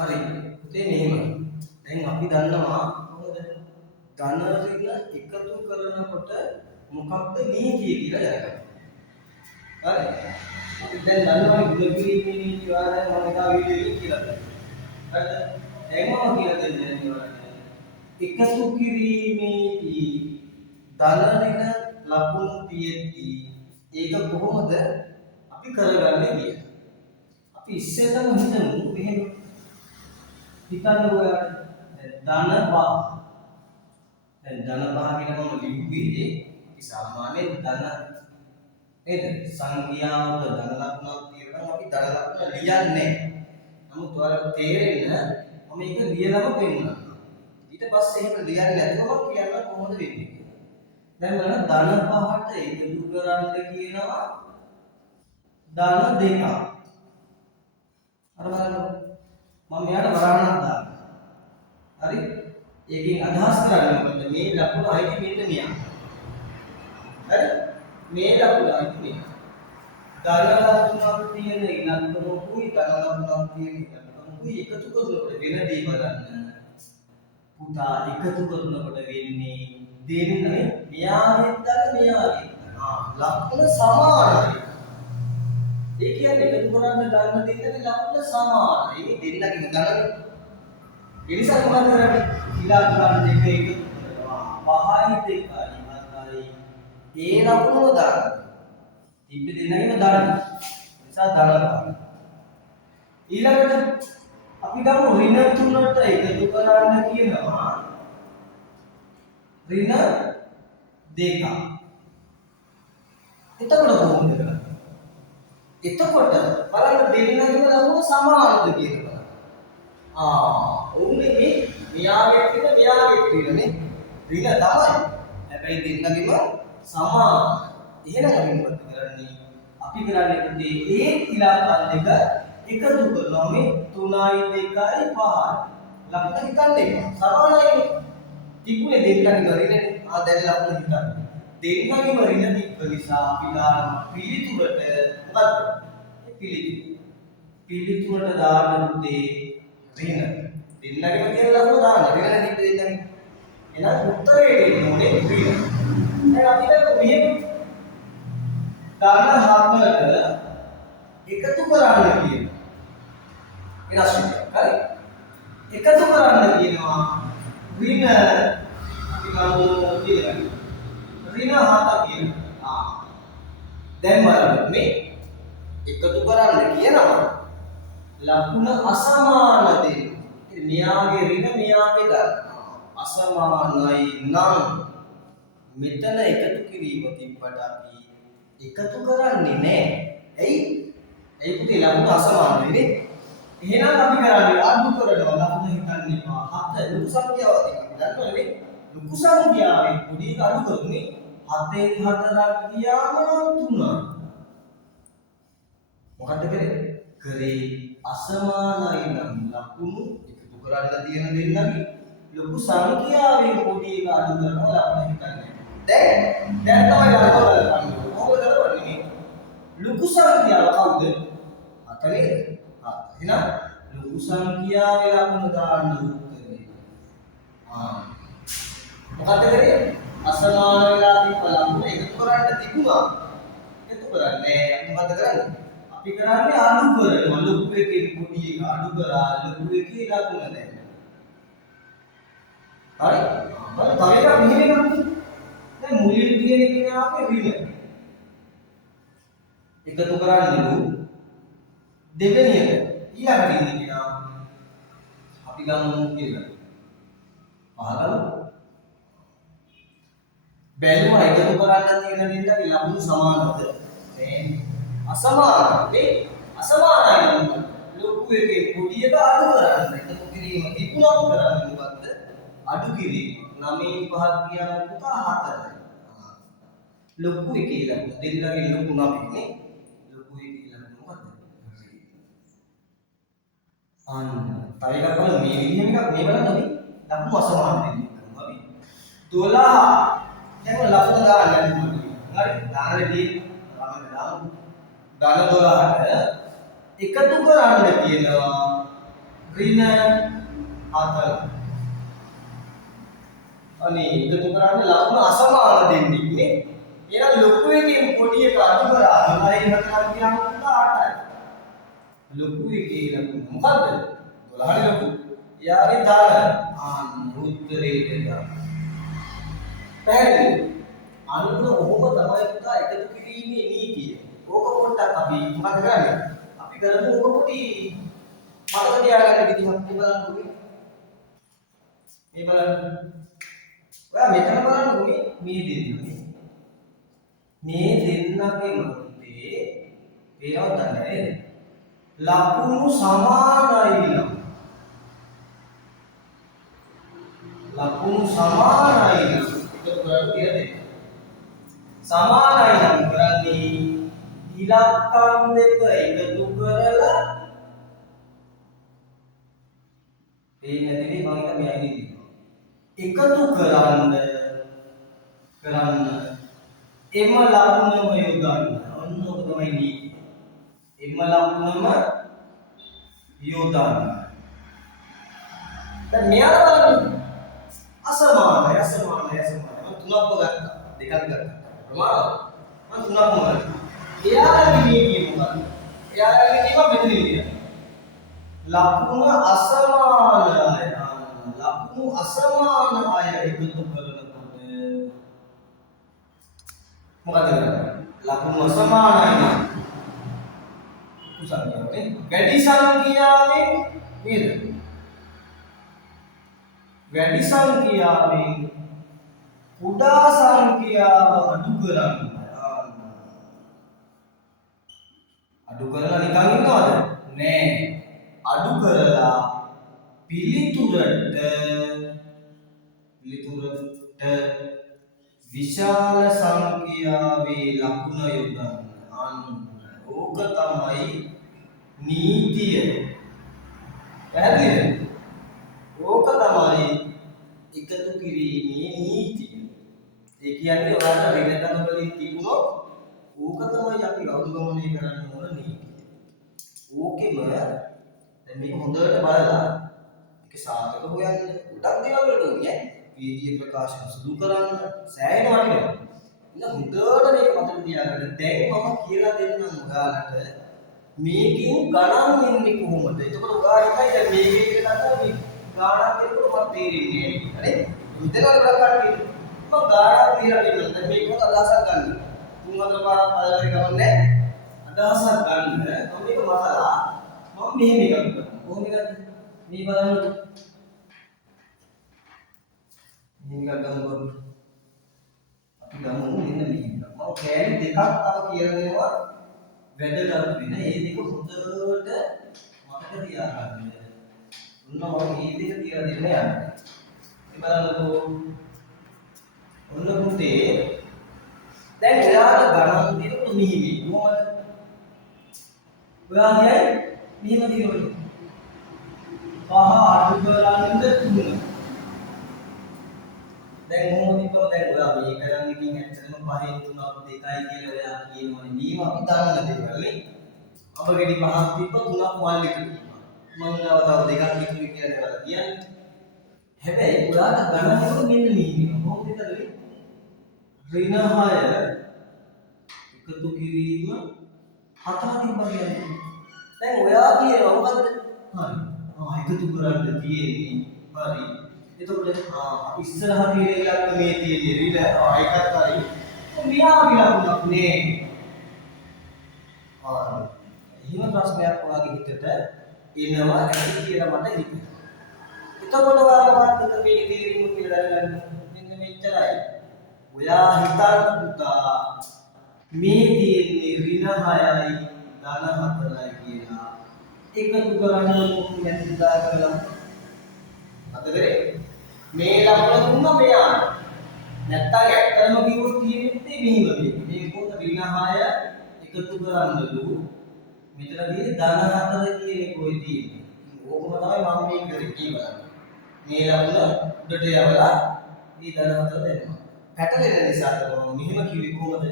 හරි. ඉතින් මෙහෙම. දැන් අපි දන්නවා මොකද? ධන ඍණ එකතු කරනකොට මොකක්ද නීතිය කියලා දැනගන්න. හරි. අපි දැන් දන්නවා බුද්ධ පිළිමේ නීති වාරය මම එක වීඩියෝ එකක් කියලා දෙනවා. හරිද? දැන් මම කියලා දෙන්නේ එකතු කිරීමේදී ධන ඍණ ලකුණු තියෙද්දී ඒක කොහොමද අපි කරගන්නේ කියලා. අපි ඉස්සෙල්ලම හිතමු මෙහෙම හිතන්න ඔයාලට ධන පහ. දැන් ධන පහ කියන මම ලිව්වේ අපි සාමාන්‍යයෙන් ධන නේද? සංඛ්‍යාවක ධන ලකුණක් තියෙනවා අපි ධන ලකුණ ලියන්නේ. නමුත් ඔයාලට තේරෙන්න මම මේක ලියලම පෙන්නනවා. ඊට පස්සේ ඒක ලියන්නේ නැතුව මම කියන්න කොහොමද වෙන්නේ. දැන් බලන්න ධන පහට එකතු කරන්න කියනවා ධන දෙකක්. අර බලන්න මම මෙයාට වරහණක් දානවා. හරි? ඒකෙන් අදහස් කරන්නේ මොකද? මේ ලකුණ අයිති මෙන්න මෙයා. හරි? මේ ලකුණ අයිති මෙයා. ධන ලකුණක් තියෙන ඉලක්කමකුයි ධන ලකුණක් තියෙන ඉලක්කමකුයි එකතු කරනකොට වෙන දේ බලන්න. පුතා එකතු කරනකොට වෙන්නේ දෙන්නේ මෙයාගෙන් ධන මෙයාගෙන්. ලකුණ සමානයි. ඒ කියන්නේ එකතු කරන්න ගන්න දෙන්නේ ලකුණ සමානයි. මේ දෙන්නගෙම ගණනේ. ඒ නිසා මොකද කරන්නේ? ඉලක්කම් දෙක එකතු කරනවා. 5යි 2යි 7යි. ඒ ලකුණම දාන්න. තිබ්බ දෙන්නගෙම දාන්න. නිසා දානවා. ඊළඟට අපි ගමු ඍණ 3ට එකතු කරන්න කියනවා. ඍණ 2ක්. එතකොට කොහොමද කරන්නේ? එතකොට බලන්න දෙන්නගෙම ලකුණු සමානද කියලා. ඔවුනේ මේ මෙයාගේ තියෙන මෙයාගේ තියෙනනේ ඍණ තමයි. හැබැයි දෙන්නගෙම සමාන. එහෙනම් අපි මොකද කරන්නේ? අපි කරන්නේ පුතේ ඒ ඉලක්කම් දෙක එකතු කරනවා මේ 3යි 2යි 5යි. ලකුණ හිතන්නේ සමානයිනේ. තිබුණේ දෙන්නගෙම ඍණනේ. දැන් ලකුණ හිතන්න. දෙන්නගෙම ඍණ තිබ්බ නිසා අපි දාන පිළිතුරට මොකද්ද? පිළිතුරට දාන්න පුතේ ඍණ. දෙන්නගෙම තියෙන ලකුණ දාන්න. ඍණ තිබ්බ දෙන්නගෙම. එහෙනම් උත්තරේ දෙන්න ඕනේ ඍණ. දැන් අපි කරමු මෙහෙම. ධන 4ට එකතු කරන්න කියන. වෙනස් විදියක්. හරි. එකතු කරන්න කියනවා ඍණ අපි ගමු කියලා. ඍණ 7 කියනවා. දැන් බලන්න මේ එකතු කරන්න කියනවා ලකුණ අසමාන දෙන්න. මෙයාගේ ඍණ මෙයාගේ ධන අසමානයි නම් මෙතන එකතු කිරීම තිබ්බට අපි එකතු කරන්නේ නැහැ. ඇයි? ඒ පුතේ ලකුණ අසමාන වෙන්නේ. එහෙනම් අපි කරන්නේ අඩු කරනවා ලකුණ හිතන්න එපා. 7 ලොකු සංඛ්‍යාවක් තියෙනවා. දන්නවනේ ලොකු සංඛ්‍යාවෙන් පොඩි එක අඩු කරන්නේ 7න් 4ක් ගියාම 3යි. මොකද්ද කරේ අසමානයි නම් ලකුණු එකතු කරන්න තියෙන දෙන්නගේ ලොකු සංඛ්‍යාවෙන් පොඩි එක අඩු කරනවා ලකුණ හිතන්නේ. දැන් තමයි ලකුණ බලන්න. මොකද කරන්නේ? ලොකු සංඛ්‍යාව කවුද? 4 නේද? එහෙනම් ලොකු සංඛ්‍යාවේ ලකුණ දාන්න උත්තරේ. මොකද්ද කරේ? අසමාන වෙලා තිබ්බ ලකුණ එකතු කරන්න තිබුණා. එකතු කරන්නේ මොකද්ද කරන්නේ? අපි කරන්නේ අඩු කරනවා. ලොකු එකේ පොඩි එක අඩු කරා ලොකු එකේ ලකුණ දැන්. හරි? බලන්න තව එකක් මෙහෙම එකක්. දැන් මුලින් තියෙන කෙනාගේ ඍණ. එකතු කරන්නේ දෙවෙනියට ඊළඟට ඉන්නේ කෙනා අපි ගමු කියලා. පහළම බැලුවා එකතු කරන්න තියෙන දෙන්නගේ ලකුණු සමානද? අසමානයි. අසමානයි නම් ලොකු එකේ පොඩි එක අඩු කරන්න. එකතු කිරීම තිබුණා කරන්නේ මොකද්ද? අඩු කිරීම. 9න් 5ක් ගියාම පුතා 4යි. ලොකු එකේ ලකුණ දෙන්නගේ ලොකු 9නේ. ලොකු එකේ ලකුණ මොකද්ද? තව එකක් බලමු මේ විදිහම එකක් මේ බලන්න අපි ලකුණු අසමාන දෙන්නේ. අපි 12 දැන් ලකුණ දාන්න යන්නේ. හරි දානදී අපි දාමු. ධන 12ට එකතු කරන්න කියනවා ඍණ 4. අනේ එකතු කරන්නේ ලකුණු අසමාන දෙන්නේ නේ. එහෙනම් ලොකු එකෙන් පොඩි එක අඩු කරා 12යි 4ක් ගියාම 8යි. ලොකු එකේ ලකුණු මොකද්ද? 12යි ලොකු. එයාගේ ධන උත්තරේ දෙන්න. පැහැදිලිද? අනුන ඔහොම තමයි පුතා එකතු කිරීමේ නීතිය. ඕක පොඩ්ඩක් අපි මොකද කරන්නේ? අපි කරමු ඕක පොඩි මතක තියාගන්න විදිහක් බලන්නකෝ. මේ බලන්න. ඔයා මෙතන බලන්නකෝ මේ දෙන්නේ. මේ දෙන්නගේ මැදේ ඒවත් දන්නේ නේද? ලකුණු සමානයි නම්. ලකුණු සමානයි නම් එකතු කරලා කියලා දෙන්න. සමානයි නම් කරන්නේ ඉලක්කම් දෙක එකතු කරලා ඒ නැතිනේ මම හිතා මෙයා ඉන්නේ. එකතු කරන්න එම ලකුණම යොදන්න. ඔන්න ඔක තමයි නීතිය. එම ලකුණම යොදන්න. දැන් මෙයාලා බලන්න. අසමානයි. මම තුනක්ම ගත්තා. දෙකක් ගත්තා. ප්‍රමාණවත්. මම තුනක්ම ගත්තා. එයාලගේ නීතිය මොකක්ද? එයාලගේ නීතිය මෙතන විදියට. ලකුණ අසමානයි. ලකුණු අසමාන අය එකතු කරනකොට මොකද කරන්නේ? ලකුණු අසමානයි නම් උසාවියනේ වැඩි සංඛ්‍යාවෙන් නේද? වැඩි සංඛ්‍යාවෙන් කුඩා සංඛ්‍යාව අඩු කරන්න. අඩු කරලා නිකන් ඉන්නවද? නෑ. අඩු කරලා පිළිතුරට විශාල සංඛ්‍යාවේ ලකුණ යොදන්න. ඕක තමයි නීතිය. පැහැදිලිද? ඕක තමයි එකතු කිරීමේ නීතිය. ඒ කියන්නේ ඔයාලට වෙනකන් වලින් තිබුණොත් ඕක තමයි අපි අවුරුගමනය කරන්න ඕන නීතිය. ඕකෙම දැන් මේක හොඳට බලලා ඒක සාධක හොයන්න ගොඩක් දේවල් වලට උනේ වීඩියෝ ප්‍රකාශන සුදු කරන්න සෑහෙන වටිනවා. ඉතින් හොඳට මේක මතක තියාගන්න. දැන් මම කියලා දෙන්නම් ඔයාලට මේකෙන් ගණන් එන්නේ කොහොමද? එතකොට ඔයා එකයි දැන් මේකේ කියලා තමයි ගාණක් එනකොට මට තේරෙන්නේ නැහැ. හරි? මෙතන වල ගන්න මම ගාණක් කියලා දෙන්නම්. දැන් මේකත් අදහසක් ගන්න. 3-4 පාරක් බලලා ගමන්නේ අදහසක් ගන්න. මම මේක මතලා මම මෙහෙම එකක් කරනවා. කොහොමද මේ බලන්න. මේක ගමු. අපි ගමු මෙන්න මේක. මම කෑලි දෙකක් තව කියලා දෙනවා. වැදගත් වෙන ඒ දෙක හොඳට මතක තියාගන්න. ඔන්න මම මේ දෙක කියලා දෙන්න යනවා. මේ බලන්නකෝ. ඔන්න පුතේ දැන් ඔයාලා ගණන් දෙනකොට මෙහිමයි. කොහොමද? ඔයා කියයි මෙහෙම දිනවල. 5 අඩු කරන්න 3. දැන් මොහොම තිබ්බම දැන් ඔයා මේ කරන් ඉතින් ඇත්තටම 5න් 3ක් 2යි කියලා ඔයා කියනවනේ. මේව අපි දන්න දේවල් නේ. අපගෙඩි 5ක් තිබ්බ 3ක් වල් එකතු වුණා. මම නව තව දෙකක් ඉතුරු කියලා දේවල් කියන්නේ. හැබැයි ඔයාලා ගණන් කරලා මෙන්න මෙහෙම. මොකද හිතන්නේ? ඍණ 6 එකතු කිරීම 4 තිබ්බා කියන්නේ. දැන් ඔයා කියනවා මොකද්ද? හරි. එකතු කරන්න තියෙන්නේ. හරි. එතකොට අපි ඉස්සරහ තියෙන ඉලක්ක මේ තියෙන්නේ ඍණ ඒකත් හරි. මෙයාගේ ලකුණක් නේ. එහෙම ප්‍රශ්නයක් ඔයාගේ හිතට එනවා ඇති කියලා මට හිතෙනවා. එතකොට ඔයාලා මොකද්ද මේකේ තේරුම කියලා දැනගන්න. මෙන්න මෙච්චරයි. ඔයා හිතන්න පුතා මේ තියෙන්නේ ඍණ 6යි ධන 4යි කියලා. එකතු කරන්න මොකක්ද නැතිදා කරලා. අතකරේ මේ ලකුණ දුන්න මෙයා. නැත්තම් ඇත්තම කිව්වොත් තියෙන්නේ මෙහිම මේක. මේක කොහොමද ඍණ 6 එකතු කරන්නලු. මෙතන තියෙන්නේ ධන 4 කියන එක ඔය තියෙන්නේ. ඕකම තමයි මම මේ කරේ කියලා. මේ ලකුණ උඩට යවලා මේ ධන 4 දෙනවා. පැටලෙන නිසා තමයි මෙහෙම කිව්වේ කොහොමද?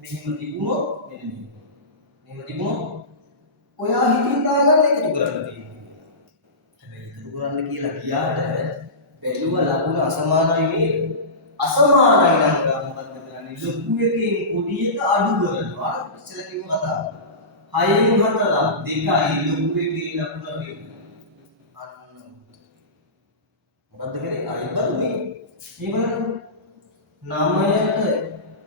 මෙහෙම තිබුණොත් මෙන්න මෙහෙම. මෙහෙම තිබුණොත් ඔයා හිතින් දාගන්න එකතු කරන්න තියෙනවා. කරන්න කියලා ගියාට බැලුවා ලකුණ අසමානයි නේද? අසමානයි නම් මොකද්ද කරන්නේ? ලොකු එකකින් පොඩි එක අඩු කරනවා. ඉස්සෙල්ලා කිව්ව කතාව. 6න් 4 2යි ලොකු එකේ ලකුණ වෙන්නේ. මොකද්ද කරේ? අය බලමු මේ බලන්න 9ට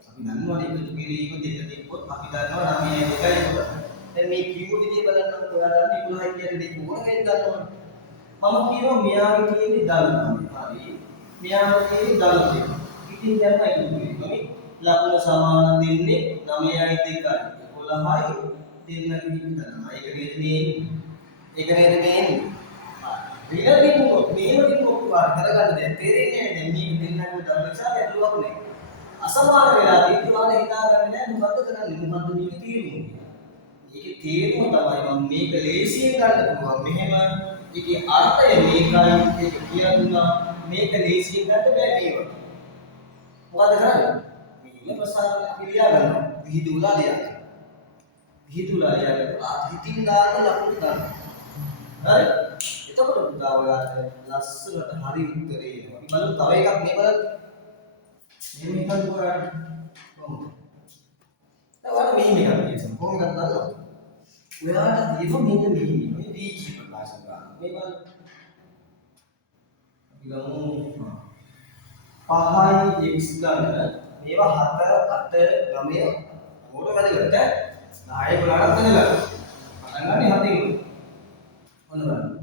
අපි දන්නවනේ එකතු කිරීම දෙක තිබ්බොත් අපි දන්නවා 9යි 2යි කියලා. දැන් මේ කිව්ව විදිය බලන්න ඔයාලා දන්නේ 11යි කියන්නේ දෙක මොනවද දන්නවනේ. මම කියනවා මෙයාගේ තියෙන්නේ දන්න. හරි. මෙයාගේ තියෙන්නේ දන්න දෙක. ඉතින් දැන් එකතු කිරීම ලකුණ සමාන දෙන්නේ 9යි 2යි 11යි දෙන්න කිව්වද? ඒක නේද මේ? ඒක නේද මේ? ඊළඟ මොකක්ද මේව කිව්වොත් කරගන්න දැන් තේරෙන්නේ නැහැ දැන් මේක දෙන්නම ධර්මශාල ඇතුළක් නේ අසමාන වෙලා තියෙනවා හිතාගන්නේ නැහැ මොකද්ද කරන්නේ මොකද්ද මේක තේරුම මේකේ තේරුම තමයි මම මේක ලේසියෙන් ගන්න පුළුවන් මෙහෙම ඒකේ අර්ථය මේකයි ඒක කියනවා මේක ලේසියෙන් ගන්න බෑ මේව මොකද්ද කරන්නේ මේක ප්‍රසාර පිළියා ගන්නවා විහිදුලා ලියා ගන්නවා හිතින් දාන්න ලකුණු ගන්න හරි එතකොට පුතා ඔයාලට ලස්සනට හරි උත්තරේ එනවා. අපි බලමු තව එකක් මේ බලන්න. මේ එකක් ඔයාලට කොහොමද? දැන් ඔයාලට මෙහෙම එකක් කියනවා. කොහොමද දන්නවද? ඔයාලට දීපු මෙන්න මෙහෙම මේ දීචි ප්‍රකාශ කරනවා. මේ බලන්න. අපි ගමු 5යි x ගන්න. මේවා 7 8 9 මොකද වැදගත් ඈ? 10 බලන්න වැදගත්. පටන් ගන්න 7 ඉන්න. ඔන්න බලන්න.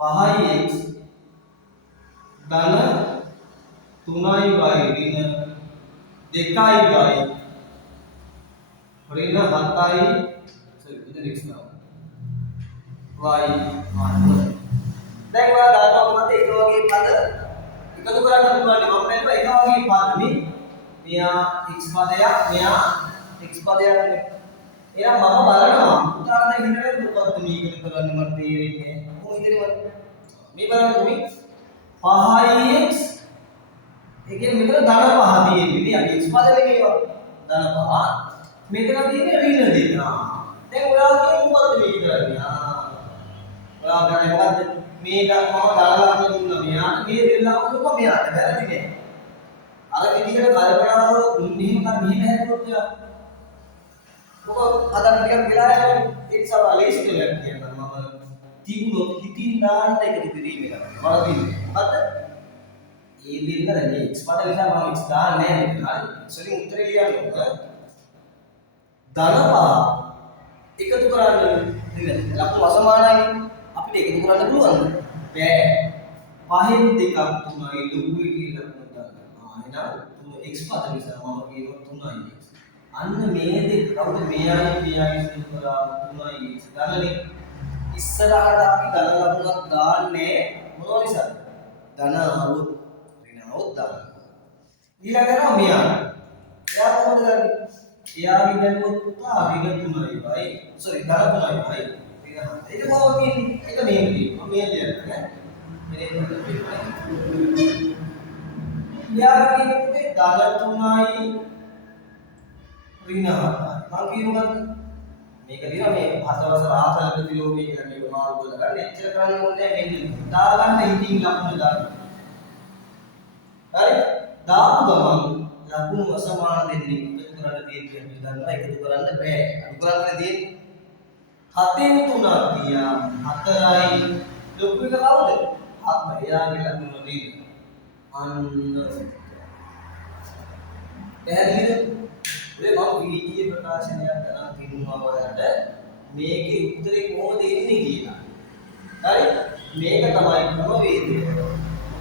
5x ධන 3y ඍණ 2y ඍණ 7y sorry x now y දැන් ඔයාලා දන්නවා කොහොමද එක වගේ පද එකතු කරන්න පුළුවන් මම බැලුවා එක වගේ පද මෙයා x පදයක් මෙයා x පදයක් නේ එහෙනම් මම බලනවා උදාහරණයක් විදිහට මොකක්ද මේක කරන්නේ මට තේරෙන්නේ මේ බලන්න මේ 5x ඒ කියන්නේ මෙතන ධන 5 තියෙන්නේ අපි x පද නෙමෙයිවා ධන 5 මෙතන තියෙන්නේ ඍණ 2 දැන් ඔයාලා කියන්නේ මොකද්ද මේ කරන්නේ ඔයාලා කරන්නේ මොකද්ද මේක මම දාලා දුන්නා මෙයාට මේ ඍණ ලකුණු දුක මෙයාට වැරදි නෑ අර විදිහට කල්පනා කරලා මෙහෙම හැදුවොත් යා මොකද අදන් ටිකක් වෙලා යනවා ඒක සවාලේසි කියලා කියනවා මම තිබුණොත් හිතින් දාන්න එකතු කිරීම එක. මොනවද කියන්නේ? මොකද්ද? ඒ දෙන්න දැන් x පද නිසා මම x දාන්නේ නැහැ නේද? හරි. ඉතින් උත්තරේ ලියන්න ඕන. ධන 5 එකතු කරන්න නේද? ලකුණු අසමානයි. අපිට එකතු කරන්න පුළුවන්ද? බෑ. 5න් 2ක් 3යි ලොකු එකේ ලකුණු දාන්න. එහෙනම් x පද නිසා මම කියනවා 3යි. අන්න මේ දෙක කවුද මෙයයි එකතු කරා 3යි x ධනනේ ඉස්සරහට අපි ධන ලකුණක් දාන්නේ මොන නිසාද? ධන આવොත් ඍණ આવොත් දාන්න. ඊළඟට මෙයා. එයා කොහොමද කරන්නේ? එයාගේ බැලුවොත් පුතා ඍණ 3යි. sorry ධන 3යි. ඍණ 7. ඒක කොහොමද කියන්නේ? ඒක මෙහෙම කියනවා. මේ ලියන්න ඈ. එයාගේ කියන්නේ ධන 3යි ඍණ 7යි. මම කියනවා මේක දිනා මේ හතරවස රාහතල ප්‍රතිලෝමී කියන මේක මාරු කරලා ගන්න එච්චර කරන්න ඕනේ නැහැ මෙන්න දාගන්න හිතින් ලකුණු දාන්න හරි දාපු ගමන් ලකුණු අසමාන දෙන්නේ එකතු කරන්න තියෙන්නේ අපි දන්නවා එකතු කරන්න බෑ අඩු කරන්න තියෙන්නේ 7න් 3ක් තියා 4යි ලොකු එක කවුද 7 එයාගේ ලකුණු දෙන්න අන්න පැහැදිලිද ඔය මම වීඩියෝ ප්‍රකාශනයක් කරන් තිබුණා ඔයාලට මේකේ උත්තරේ කොහොමද එන්නේ කියලා. හරි? මේක තමයි ක්‍රමවේදය.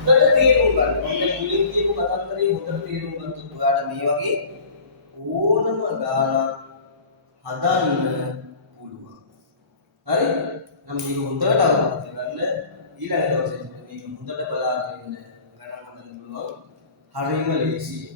හොඳට තේරුම් ගන්න. මම දැන් මුලින් කියපු කතන්දරේ හොඳට තේරුම් ගත්තොත් ඔයාලට මේ වගේ ඕනම ගානක් හදන්න පුළුවන්. හරි? නම් මේක හොඳට අරගෙන ගන්න ඊළඟ දවසේ මේක හොඳට බලාගෙන ඉන්න ගණන් හදන්න පුළුවන්. හරියම ලේසියි.